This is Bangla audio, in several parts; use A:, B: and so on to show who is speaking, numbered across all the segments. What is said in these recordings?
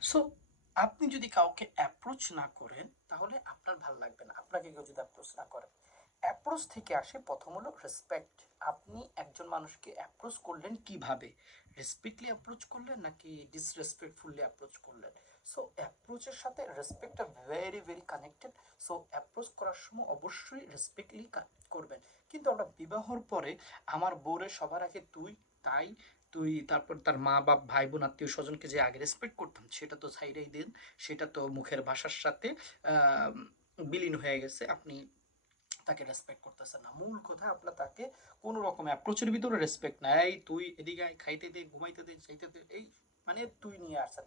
A: সো আপনি যদি কাউকে অ্যাপ্রোচ না করেন, তাহলে আপনার ভালো লাগবে না। আপনাকে কেউ যদি অ্যাপ্রোচ না করে। অ্যাপ্রোচ থেকে আসে প্রথম হলো রেসপেক্ট আপনি একজন মানুষকে অ্যাপ্রোচ করলেন কীভাবে? রেসপেক্টলি অ্যাপ্রোচ করলেন নাকি ডিসরেসপেক্টফুলি অ্যাপ্রোচ করলেন? সো অ্যাপ্রোচের সাথে রেসপেক্টটা very very connected so approach করার সময় অবশ্যই রেসপেক্টলি করবেন। কিন্তু আমরা বিবাহর পরে আমার বউরে সবার আগে তুই, তাই তুই, তারপর তার মা, বাপ, ভাই, বোন, আত্মীয় স্বজনকে যে আগে রেসপেক্ট করতাম, সেটা তো সাইডেই দিন। সেটা তো মুখের ভাষার সাথে বিলীন হয়ে গেছে। আপনি তাকে রেসপেক্ট করতেছেন না। মূল কথা আপনার তাকে কোনো রকম অ্যাপ্রোচের ভিতরে রেসপেক্ট নাই তুই এদিকে খাইতে দে, ঘুমাইতে দে, যাইতে দে, এই মানে তুই নিয়ে আসেন।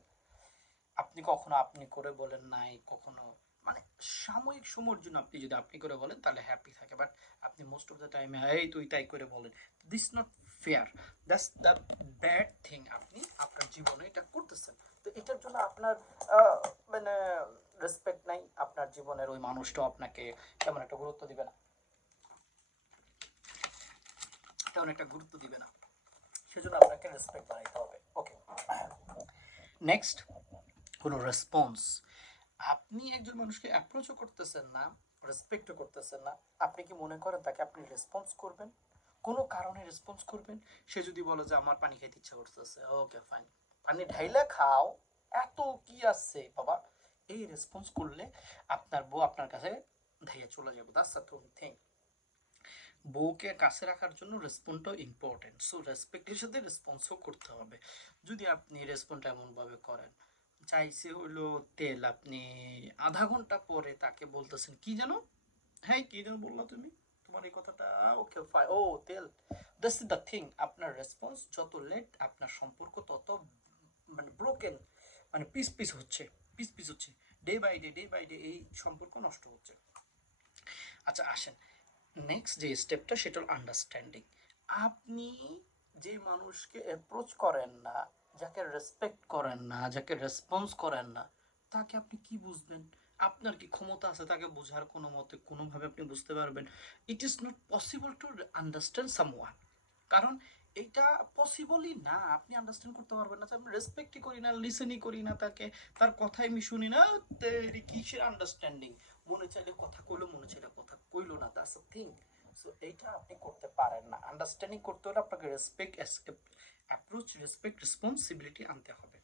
A: আপনি কখনো আপনি করে বলেন নাই, কখনো মানে সাময়িক সময়ের জন্য আপনি যদি আপনি করে বলেন, তাহলে হ্যাপি থাকে। বাট আপনি মোস্ট অফ দ্য টাইমে এই তুই তাই করে বলেন। This not fair that's the bad thing আপনি আপনার জীবনে এটা করতেছেন। তো এটার জন্য আপনার মানে রেসপেক্ট নাই। আপনার জীবনের ওই মানুষটাও আপনাকে তেমন একটা গুরুত্ব দিবে না। তেমন একটা গুরুত্ব দিবে না। সেজন্য আপনাকে রেসপেক্ট বানাইতে হবে। ওকে নেক্সট কোনো রেসপন্স আপনি একজন মানুষকে অ্যাপ্রোচও করতেছেন না রেসপেক্টও করতেছেন না। আপনি কি মনে করেন তাকে আপনি রেসপন্স করবেন? কোনো কারণে রেসপন্স করবেন? সে যদি বলে যে, আমার পানি খাইতে ইচ্ছা করতেছে ওকে ফাইন পানি ঢাইলা খাও, এত কি আছে বাবা? এই রেসপন্স করলে আপনার বউ আপনার কাছে ধাইয়া চলে যাবে। দ্যাটস দ্য থিং বউকে কাছে রাখার জন্য রেসপন্সটাও ইম্পর্টেন্ট সো রেসপেক্টের সাথে রেসপন্সও করতে হবে। যদি আপনি রেসপন্সটা এমনভাবে করেন চাইছে হলো তেল। আপনি আধা ঘণ্টা পরে তাকে বলতেছেন, কি যেন? হ্যাঁ কি যেন বললা তুমি? তোমার এই কথাটা, ওকে ফাই ও, তেল। দিস ইজ দ্য থিং আপনার রেসপন্স যত লেট আপনার সম্পর্ক তত মানে ব্রোকেন মানে পিস পিস হচ্ছে পিস পিস হচ্ছে। Day by day day by day এই সম্পর্ক নষ্ট হচ্ছে। আচ্ছা আসেন। নেক্সট যে স্টেপটা সেটা হল আন্ডারস্ট্যান্ডিং আপনি যে মানুষকে অ্যাপ্রোচ করেন না যাকে রেসপেক্ট করেন না, যাকে রেসপন্স করেন না, তাকে আপনি কি বুঝবেন? আপনার কি ক্ষমতা আছে তাকে বোঝার কোনো মতে? কোনোভাবে আপনি বুঝতে পারবেন? It is not possible to understand someone কারণ এটা পসিবলই না। আপনি আন্ডারস্ট্যান্ড করতে পারবেন না। আমি রেসপেক্টই করি না লিসেনই করি না তাকে। তার কথাই আমি শুনি না। কিসের আন্ডারস্ট্যান্ডিং মনে চাইলে কথা কইলো, মনে চাইলে কথা কইলো না। দ্যাটস আ থিং সো এইটা আপনি করতে পারেন না। আন্ডারস্ট্যান্ডিং করতে হলে আপনাকে রেসপেক্ট অ্যাপ্রোচ রেসপেক্ট রেসপন্সিবিলিটি আনতে হবে।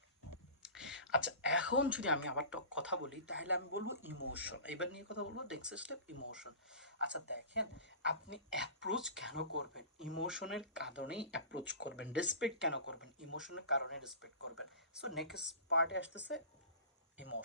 A: আচ্ছা এখন যদি আমি আবার টক কথা বলি, তাহলে আমি বলব ইমোশন এবার নিয়ে কথা বলব নেক্সট স্টেপ ইমোশন আচ্ছা দেখেন, আপনি অ্যাপ্রোচ কেন করবেন? ইমোশনের কারণেই অ্যাপ্রোচ করবেন। রেসপেক্ট কেন করবেন? ইমোশনের কারণে রেসপেক্ট করবেন। সো নেক্সট পার্টে আসতেছে ইমোশন